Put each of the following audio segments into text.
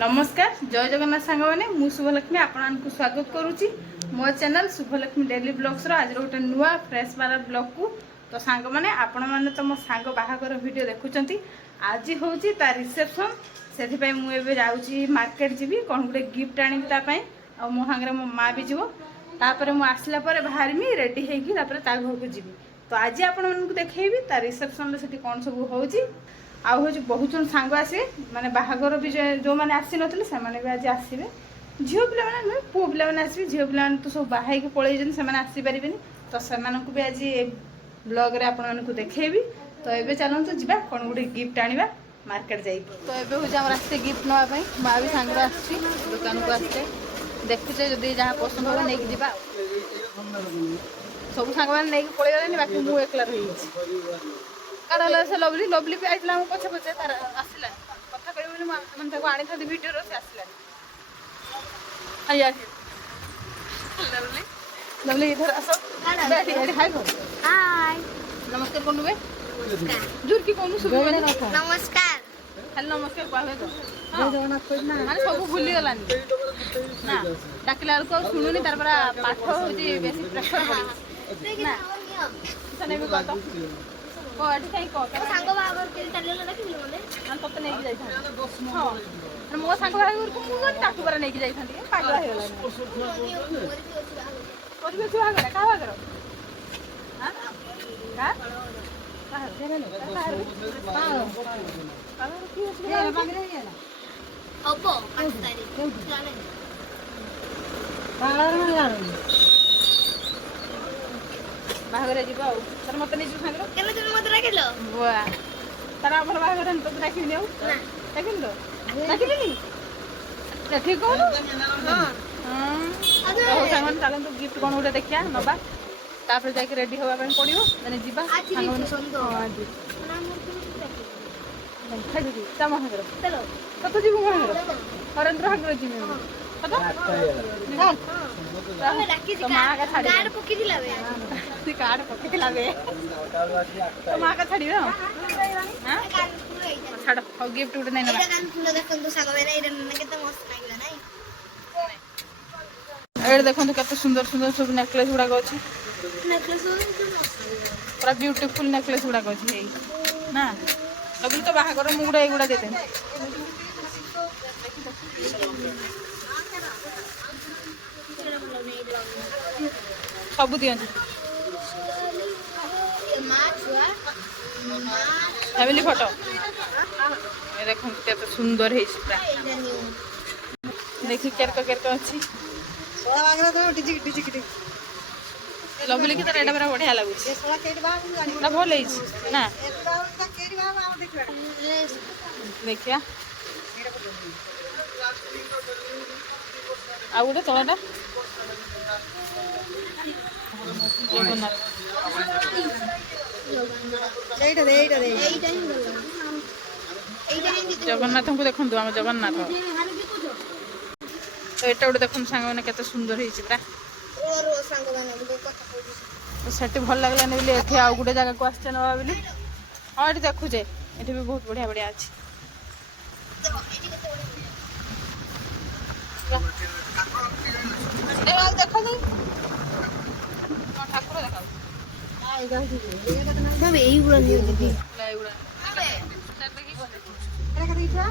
नमस्कार जय जगन्नाथ सांग मैंने मु शुभलक्ष्मी आपको स्वागत करुच्ची मो चैनल शुभलक्ष्मी डेली ब्लॉग्स आज गोटे नुआ फ्रेश बार ब्लॉग को तो सांग मैंने आपण मैंने तो मो सांग बाहागर वीडियो देखुंत आज हूँ ता रिसेप्शन से मुझे जाऊँगी मार्केट जी कौन गोटे गिफ्ट आनी मो सागर मो माँ भी जीव तापर मुझे आसला बाहरमी रेडी होकर घर को जी तो आज आपण देखी ता रिसेप्शन से कौन सब हो आउ हूँ बहुत जन सांग आसवे माने बाहागर भी जो मैंने आसी नथिले से माने भी आज आसवे झील पिला माने नुहे पुओ पिला माने आसवे झील पिला तो सब बाहाई के पळेइजन से माने आसी परिबेनी तो से मानकु भी आज ब्लॉग रे आपण मानकु देखेबी तो एबे चलंतु जिबा कोन गुटे गिफ्ट आनिबा मार्केट जाई तो एबे हो जा रास्ते गिफ्ट नवा पई मां भी सांग आसी दुकान को आस्ते देखुचे जदी जहां पसंद हो नै जिबा सब सांग माने नै पळेइ गलेनी बाकी मु एकला रही काढ़ा से लवली लवली भी आइला पछे पछे तार आसला कथा कहबे मन ताको आनी था वीडियो रो से आसला आया लवली लवली इधर आसो बैठी बैठी हाय गो हाय नमस्कार कोनु बे जुर की कोनु सुबह नमस्कार हेलो नमस्कार कहबे तो जय जगन्नाथ कोइ ना माने सब भूली गलानी ना डाकला को सुनुनी तार पर पाठ होती बेसी प्रेशर पड़ी ना सने भी कहतो को अठी काई को सांग बागर के ताले ना कि मने हम तते नै जाई था हां मो सांग बागर को मु ताकू पर नै जाई थांती पागल हे गला कोन भी छुआ गला का बागर हां का का देने का हां की होछ रे बागर हे गला ओपो 5 तारीख चले बागर ना यार बागर जीवा तर मत नै सांग केले तुम मत राखिलो बुआ तारा हमर बागर न तो राखि नियो ना राखि लो राखि नी ठीक हो हां तो सामान चलन तो गिफ्ट कोन उडे देखिया नबा तापर जाके रेडी होवा ପାଇଁ पड़ियो माने जीवा आज सुंदर हां जी ना मूर्ति राखि खाइ दी तमा हगर चलो कत जीव हगर हरेंद्र हगर जी में कत हां हमें राखी तो मां का छाड़ी कार्ड पकी दिला बे सी कार्ड पके लागे तो मां का छाड़ी हां छाड़ हो गिफ्ट उडे नै नबा कान फूल देखंतु सांग बे नै रन केते मस्त लागिला नै एड देखंतु कते सुंदर सुंदर सब नेकलेस गुडा अछि नेकलेस मस्त पूरा ब्यूटीफुल नेकलेस गुडा अछि हे ना लबली तो बाहागर मुगुडा एगुडा देते सब दियन फैमिली फोटो ये देखो केते सुंदर है पूरा देखि केरक अछि सोळा वागरा तो डिजी डिजी डिजी लवली की एटा बरा बढ़िया लागु ए सोळा केडी बा ना भल है ना एतो दाउ का केडी बा आ देखबा देखिया आ उडे तळाटा जगन्नाथ एइटा दे एइटा दे एइटा ही जगन्नाथ को देखंतु हम जगन्नाथ तो एटा उडे देखन सांग माने केते सुंदर है पूरा रो सांग बना बे कथा कहू तो सेठी भल लागला नै बोले एठी आ गुटे जगह को आछे नबा बोली हां एठी देखु जे एठी भी बहुत बढ़िया बढ़िया अछि ए आ देखो नै ठाकुर देखा आ इधर दी ना बे एई गुला नियो दीदी लाई उडा एरा का दीटा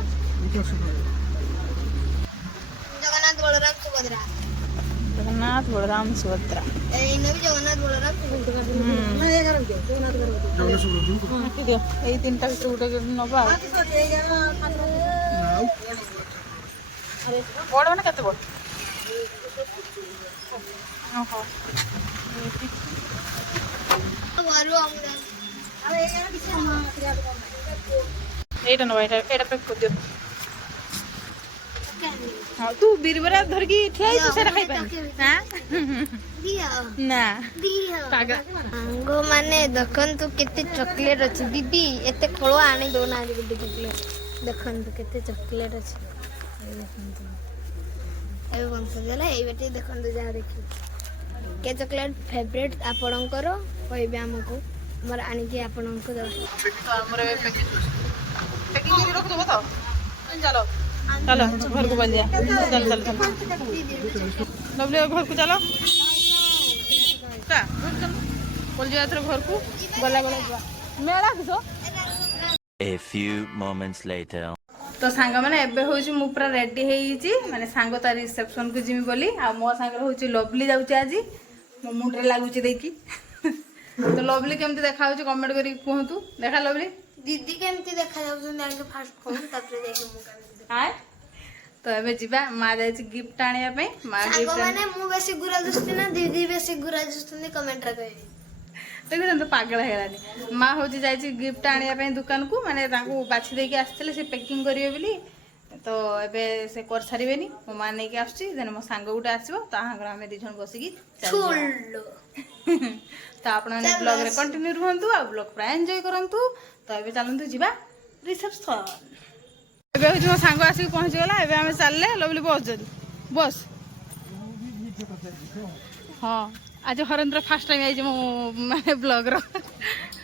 जगन्नाथ बलराम सुभद्रा जगन्नाथ बलराम सुभद्रा ए नबी जगन्नाथ बलराम सुभद्रा ना ये करो के ना तो करो हां दियो एई तीनटा भितर गुटे नबा आ तो ए जरा ठाकुर अरे बड़ माने केते बड़ ओहो वारू आमुदा अरे ए जरा किसी हम क्रिया को एटा नबा एटा पैक कर दियो हां तू बीरबरा धर की ठिया तू सेरा खाइ हां दिया ना दिया पागा सांग माने देखंतु केते चॉकलेट अछि दीदी एते खोलो आनी दो ना गुड्डी चॉकलेट देखंतु केते चॉकलेट अछि ए देखंतु ए वंश गेला ए बेटे देखंतु जा देखि के चॉकलेट फेवरेट आपणकर कहबे हमको हमर आनी के आपणको दे तो हमरे पैकिंग पैकिंग रख दो बताओ चलो चलो घर को बन जाए चल चल चल लवली घर को चलो बोल जाए घर को गला गला मेला किस A few moments later. तो सांग मैंने एबे होची मु पूरा रेडी हेइची माने सांग ता रिसेप्शन को जिमी बोली आ मो सांग होची लवली जाउची आज मो मुंडरे लागुची देखी तो लवली केमती देखा होची कमेंट करी कहतु देखा लवली दीदी केमती देखा जाउछन आगे फास्ट फोन तापर जाके मु काम हाय तो एबे जिबा मा जायची गिफ्ट आनिया पे मा सांगो गिफ्ट माने मु बेसी गुरा दुस्ती ना दीदी बेसी गुरा दुस्ती कमेंट रा कहबी देखो तो पागल हेलानी माँ हूँ जाइए गिफ्ट आने दुकान को माने बाछी देके आसते से पैकिंग करेंगे बोली तो एबे से कर सारे मो माँ नहीं आसुची देन मो सांग गोटे आसो आम दीज बसिकी तो आप ब्लॉग रे कंटिन्यू रुहतु आ ब्लॉग पूरा एंजॉय करंतु तो एबे चलंतु जीवा रिसेप्शन एबे हूँ मो सांग आसिक पहुँची गला एबे आमे चलले लवली बस जदी बस हाँ आज हरेन्द्र फास्ट टाइम आई मो माने ब्लॉग रो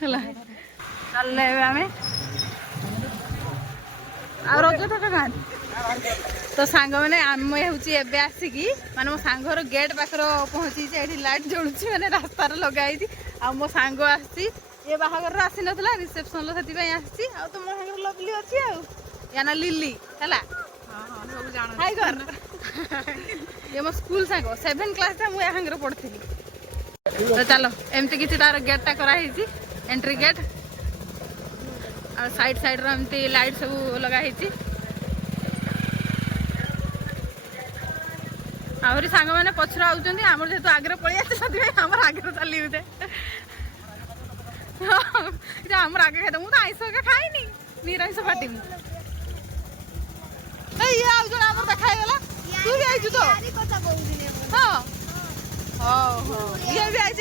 हला चलले एबे आमे आ रज टका गान तो सांग माने आम होची एबे आसिकी माने मो सांग रो गेट पाखर पहुंची जे एठी लाइट जळुची माने रास्ता रे लगाई दी आ मो सांग आसी ये बाहागर आसी नथला रिसेप्शन लो सती पई आसी आ तो मो सांग लवली अछि आ या ना लिली हला हां हां सब जानो हाय कर ये मो स्कूल सांग 7 क्लास ता मु या संग रे पढथि तो चलो एमती किसी तार गेटा कराई एंट्री गेट और साइड साइड रो एमती लाइट सब लगाई आहरी सांग मैंने पछर आउछन्ती हमर जेतु आगे पळी आछे सदी हमर आगे चली उठे हमर आगे खाई मु तो आइस के खाइनी निरामिष पाटी मु ये आउ जण हमर देखाई गला तू भी आइछु तो हां हो ये भी आई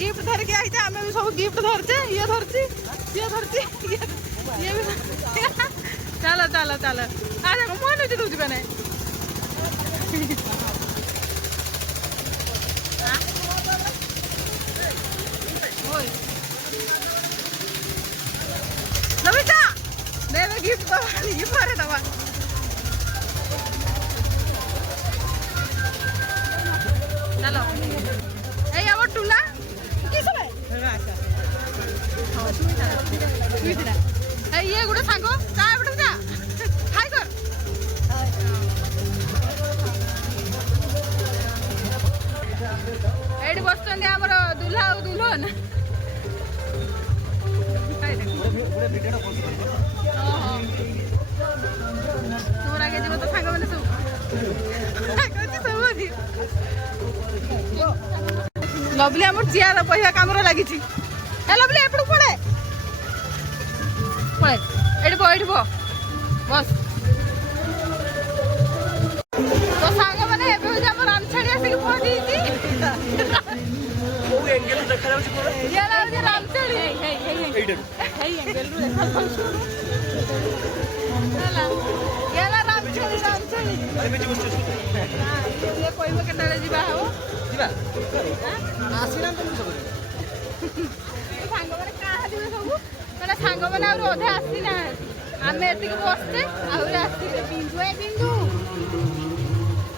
गिफ्ट धर के आई आम भी सब गिफ्ट धरचे ये धरची ये भी चलो चलो चलो आ जा मन नीचे दूज बने नमिता दे गिफ्ट दवा ये मारे दवा चलो टूला किस ये गोटे सांग का बटे जा हाय कर एडी बसचंदी हमर दुल्हा और दुल्हन तुमर आगे जीव तो सांग मैंने सब लवली आम चियार बहिया कम लगी लवली एपड़ पड़े पड़े ये बस तो सांग मैंने रामछाड़ी आसिक पहुंची सांग मैंने अधे आसी ना आम एति बसते आसते बिंदु बिंदु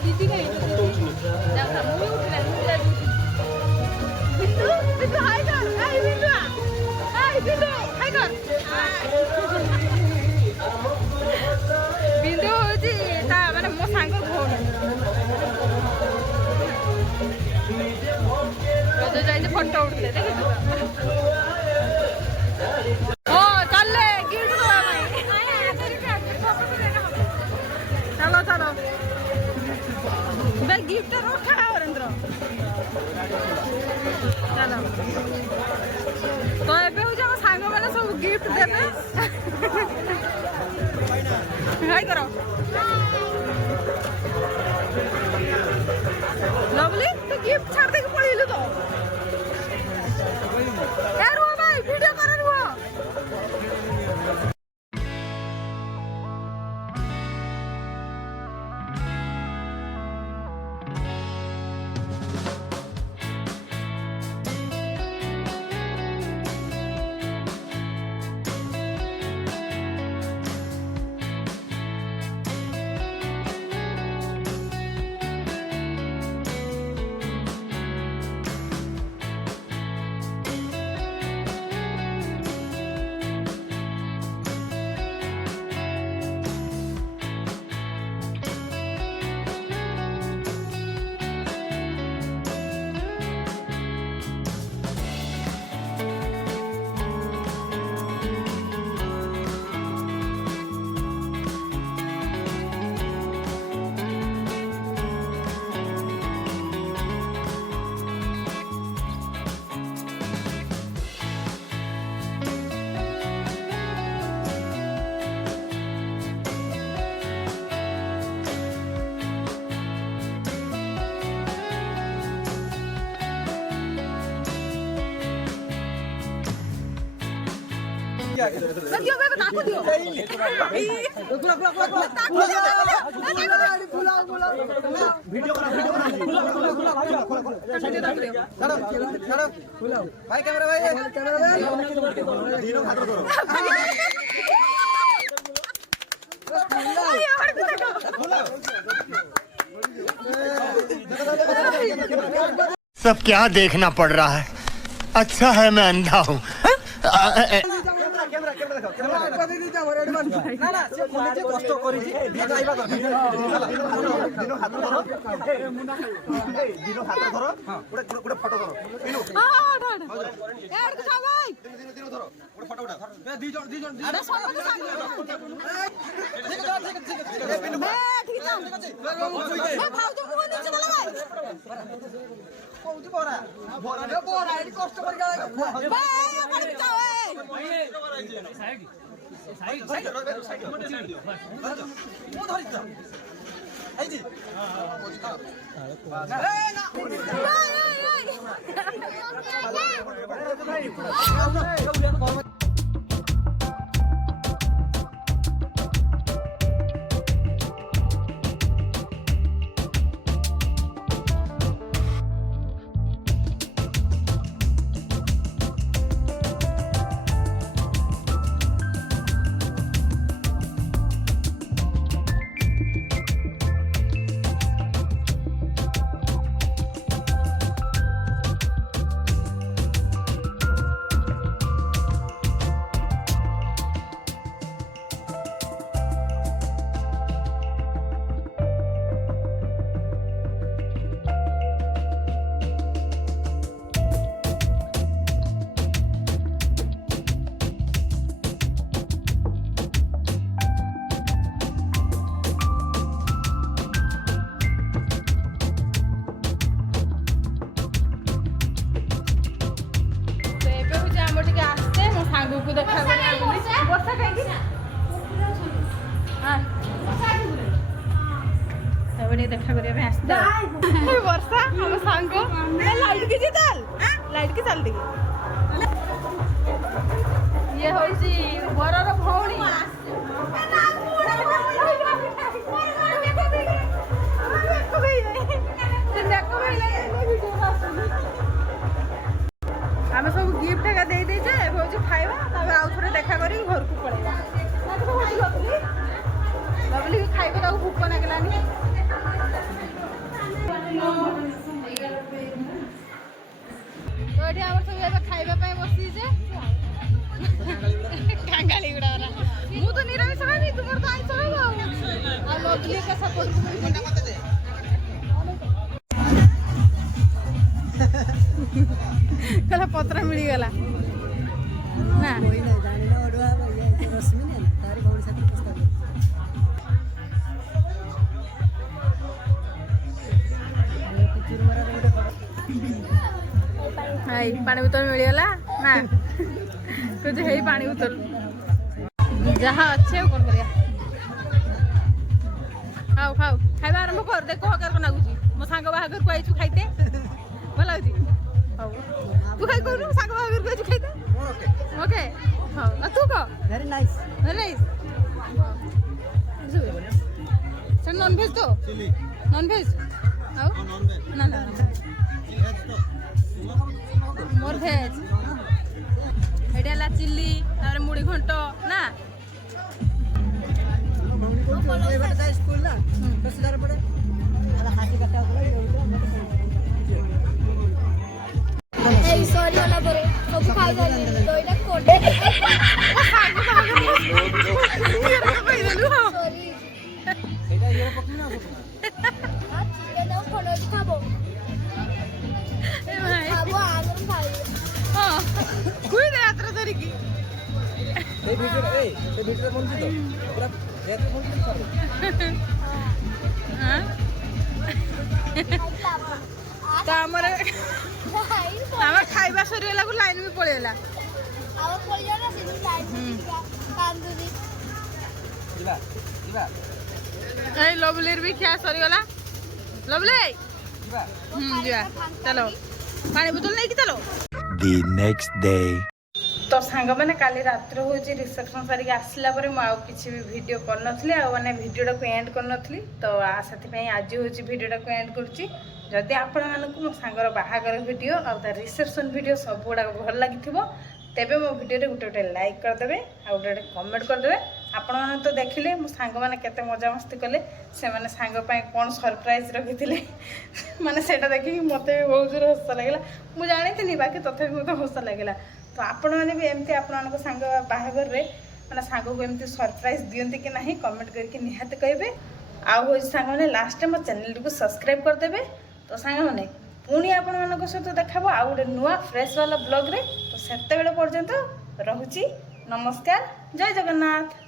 दीदी कहीं बिंदु बिंदु हाय कर हाय बिंदु हाय बिंदु हाय कर बिंदु होची ता माने मो सांग भोन रज जाई फोटो उठले देखि ओ चलले गिफ्ट चलो चलो बे गिफ्ट रखा हरेंद्र चलो तो एबे हो जाओ सांग मैंने सब गिफ्ट देबे हाय करो लवली तो गिफ्ट छाड़ दे के पळिलु तो यार वो भाई वीडियो कर रहा दियो बे ताको दियो वीडियो करा भाई कैमरा भाई दिनो हाथ करो सब क्या देखना पड़ रहा है अच्छा है मैं अंधा हूँ कैमरा ना ना से जे कष्ट करी छी जाइबा कर दिनो हाथ धरो दिनो हाथ धरो हां गुडे फोटो धरो दिनो हां यार के भाई दिनो धरो गुडे फोटो उठा ए दी जण अरे सब के साथ ठीक ठीक है भाव जो मुंह नीचे चला भाई कोउती बोरा बोरा एडी कष्ट करी गला भाई अपन जाओ साइड वो धरि जा आई जी को देखा वर्षा कहीं देखा करने आसता वर्षा हम सांग लाइट की चल लाइट की चल ये होची बरर भौणी आम सब गिफ्ट का दे देजे होची खाइबा तबे आउ थोड़े देखा करी घर को पळेबा लवली खाइबा ताऊ भूख ना गेलानी तो एठी हमर सब एबे खाइबा पय बसी जे कांगाली गुडा वाला मु तो निरामिष खाबी तुमर तो आइछ हो आ लवली का सपोर्ट कोंडा मत दे कला पत्र मिली गला ना कोई नहीं जाने ना ओडवा ये रश्मि ने तारी भौणी साथी प्रस्ताव हाय पानी बोतल मिली गला ना कुछ है पानी बोतल जहाँ अच्छे कोन करिया खाओ खाओ खाइबा आरंभ कर देखो हकार को लागुची मो सांग बाहागर को आइछु खाइते भल लागुची तू खाई कोनु सांग बाहागर को आइछु खाइते ओके हां तू को very nice sir non veg तो चिली नॉन वेज आओ नॉन वेज ना ना वेज तो मोर भेज हेडेला चिल्ली तारे मुड़ी घंट ना भौणी को ये बता स्कूल ना 10000 पड़े आला हाथी कटा होला ए सॉरी वाला बरे सब खाई जाई दोइला कोडे सॉरी एटा ये पकड़ी ना ये ना कोडे खाबो ए भाई खाबो आगर खाई हां कुई दे यात्रा तरी की ए वीडियो बोल दो पूरा रेत बोल दो हां तो हमर खाइबा सरीला को लाइन में पळेला आव कोई जाना से लाइन कांदुरी जिबा ए लवलीर भी खिया सरीला लवली जिबा जा चलो पानी बोतल नहीं की चलो The next day. तो सांग मैंने काली रात हूँ रिसेप्शन सारिक आसला मैं आउ कि भिड कर मैंने भिडटा को एंड कर तो से आज हूँ भिडटा को एंड करुँच आपण मानक मो सांगर बाहागर भिड आ रिसेप्शन भिड सब गुड़ा भल लगी तेबे मो भिडियो गोटे गोटे लाइक करदे आ गोटे गोटे कमेंट करदे आपण मैंने तो देखिले मो सांग मैंने केते मजा मस्ती कले से माने सांग पाई कौन सरप्राइज रखिथिले माने सेटा देखि मते बहुत जोर हस लागला मु जानि थी बाकी तथे मते हस लागला तो आपण मैंने भी एमती आपण सांग बाहागर रे माने सांग को एमती सरप्राइज दियंती कि नहीं कमेंट करके निहात कहबे आ हो सांग मैंने लास्ट मो चैनल को सब्सक्राइब करदेबे तो सांग मैंने पुणी आपण मानक सहित देखाबो आ गोटे नुआ फ्रेश वाला ब्लॉग रे तो सेते बेले पर्यंत रहुची नमस्कार जय जगन्नाथ।